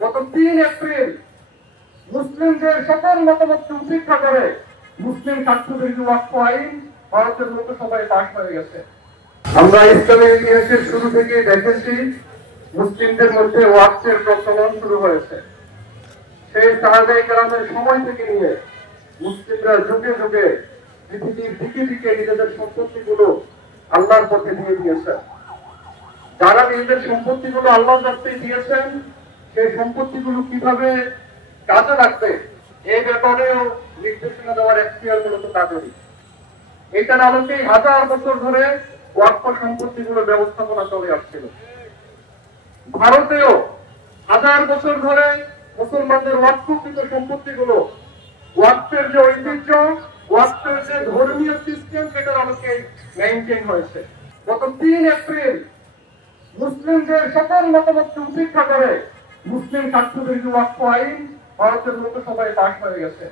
গত 3 এপ্রিল মুসলিমদের সকল মতামতকে উপেক্ষা করে মুসলিম স্বার্থবিরোধী ওয়াকফ আইন ভারতের লোকসভায় পাস হয়ে গেছে। আমরা ইসলামের ইতিহাসের শুরু থেকে দেখেছি মুসলিমদের মধ্যে ওয়াকফের প্রচলন শুরু হয়েছে। সেই সাহাবায়ে কেরামের সময় থেকে নিয়ে মুসলিমরা যুগে যুগে পৃথিবীর দিকে দিকে নিজেদের সম্পত্তিগুলো আল্লাহর পথে দিয়ে দিয়েছে। যারা নিজেদের সম্পত্তিগুলো আল্লাহর রাস্তায় দিয়েছেন, সেই সম্পত্তিগুলো কিভাবে কাজে লাগবে এই ব্যাপারেও নির্দেশনা দেওয়ার এখতিয়ার মূলত তাদেরই। এটার আলোকেই হাজার বছর ধরে ওয়াকফ সম্পত্তিগুলো ব্যবস্থাপনা চলে আসছিল। ভারতেও হাজার বছর ধরে মুসলমানদের ওয়াকফকৃত সম্পত্তিগুলো ওয়াকফের যে ঐতিহ্য, ওয়াকফের যে ধর্মীয় সিস্টেম, সেটার আলোকে মেইনটেইন হয়েছে। গত 3 এপ্রিল মুসলিমদের সকল মতামতকে উপেক্ষা করে মুসলিম স্বার্থবিরোধী ওয়াকফ আইন ভারতের লোকসভায় পাস হয়ে গেছে।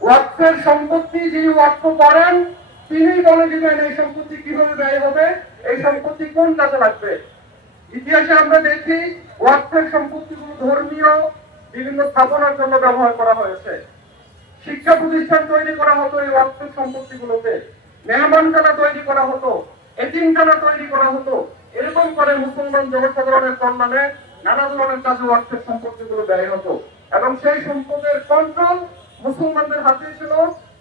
ওয়াকফের সম্পত্তি যিনি ওয়াকফ করেন তিনি বলে দিবেন এই সম্পত্তি কিভাবে ব্যয় হবে, এই সম্পত্তি কোন কাজে লাগবে। ইতিহাসে আমরা দেখি ওয়াকফের সম্পত্তিগুলো ধর্মীয় বিভিন্ন স্থাপনার জন্য ব্যবহার করা হয়েছে। শিক্ষা প্রতিষ্ঠান তৈরি করা হতো এই ওয়াকফের সম্পত্তিগুলোতে, মেহমানখানা তৈরি করা হতো, এতিমখানা তৈরি করা হতো। এরকম করে মুসলমান জনসাধারণের কল্যাণে নানা ধরনের কাজে ওয়াকফের সম্পত্তিগুলো ব্যয় হতো এবং সেই সম্পদের কন্ট্রোল মুসলমানদের হাতে ছিল,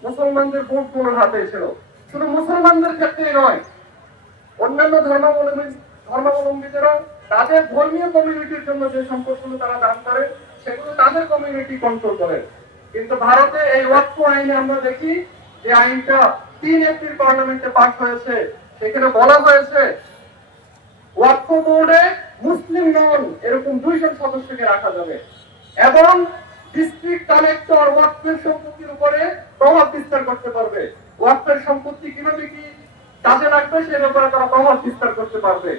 মুসলমানদের ভোটগুলোর হাতে ছিল। শুধু মুসলমানদের ক্ষেত্রেই নয়, অন্যান্য ধর্মাবলম্বীদেরও তাদের ধর্মীয় কমিউনিটির জন্য যে সম্পদগুলো তারা দান করে সেগুলো তাদের কমিউনিটি কন্ট্রোল করে। কিন্তু ভারতে এই ওয়াকফ আইনে আমরা দেখি যে আইনটা 3 এপ্রিল পার্লামেন্টে পাস হয়েছে। সেখানে বলা হয়েছে ওয়াকফ বোর্ডে মুসলিম নন এরকম 2 জন সদস্যকে রাখা যাবে এবং ডিস্ট্রিক্ট কালেক্টর ওয়াকফের সম্পত্তির উপরে প্রভাব বিস্তার করতে পারবে। ওয়াকফের সম্পত্তি কিভাবে কি কাজে লাগবে সে ব্যাপারে তারা প্রভাব বিস্তার করতে পারবে।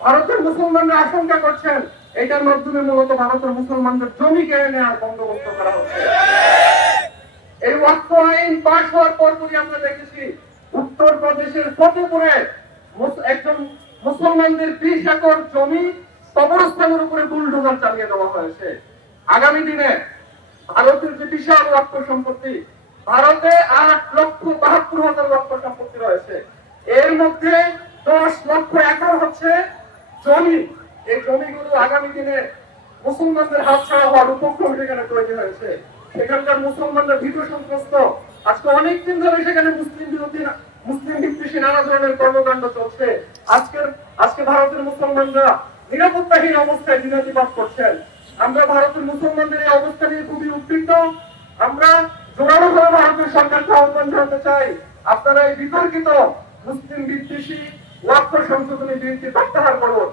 ভারতের মুসলমানরা আশঙ্কা করছেন এটার মাধ্যমে মূলত ভারতের মুসলমানদের জমি কেড়ে নেওয়ার বন্দোবস্ত করা হচ্ছে। এই ওয়াকফ আইন পাস হওয়ার পরপরই আমরা দেখেছি উত্তরপ্রদেশের ফতেপুরে একজন মুসলমানদের 20 একর জমি কবরস্থানের উপরে বুলডোজার চালিয়ে দেওয়া হয়েছে। আগামী দিনে ভারতের যে বিশাল ওয়াকফ সম্পত্তি, ভারতে 8,72,000 ওয়াকফ সম্পত্তি রয়েছে। এর মধ্যে 10 লক্ষ একর হচ্ছে জমি। এই জমিগুলো আগামী দিনে মুসলমানদের হাতছাড়া হওয়ার উপক্রম সেখানে তৈরি হয়েছে। সেখানকার মুসলমানরা ভীত সন্ত্রস্ত। আজকে অনেকদিন ধরে সেখানে মুসলিম বিদ্বেষী নানা ধরনের কর্মকাণ্ড চলছে। আজকে ভারতের মুসলমানরা নিরাপত্তাহীন অবস্থায় দিনাতিপাত করছেন। আমরা ভারতের মুসলমানদের এই অবস্থা নিয়ে খুবই উদ্বিগ্ন। আমরা জোরালোভাবে ভারতের সরকারকে আহ্বান জানাতে চাই, আপনারা এই বিতর্কিত মুসলিম বিদ্বেষী ওয়াকফ সংশোধনী বিলটি প্রত্যাহার করুন।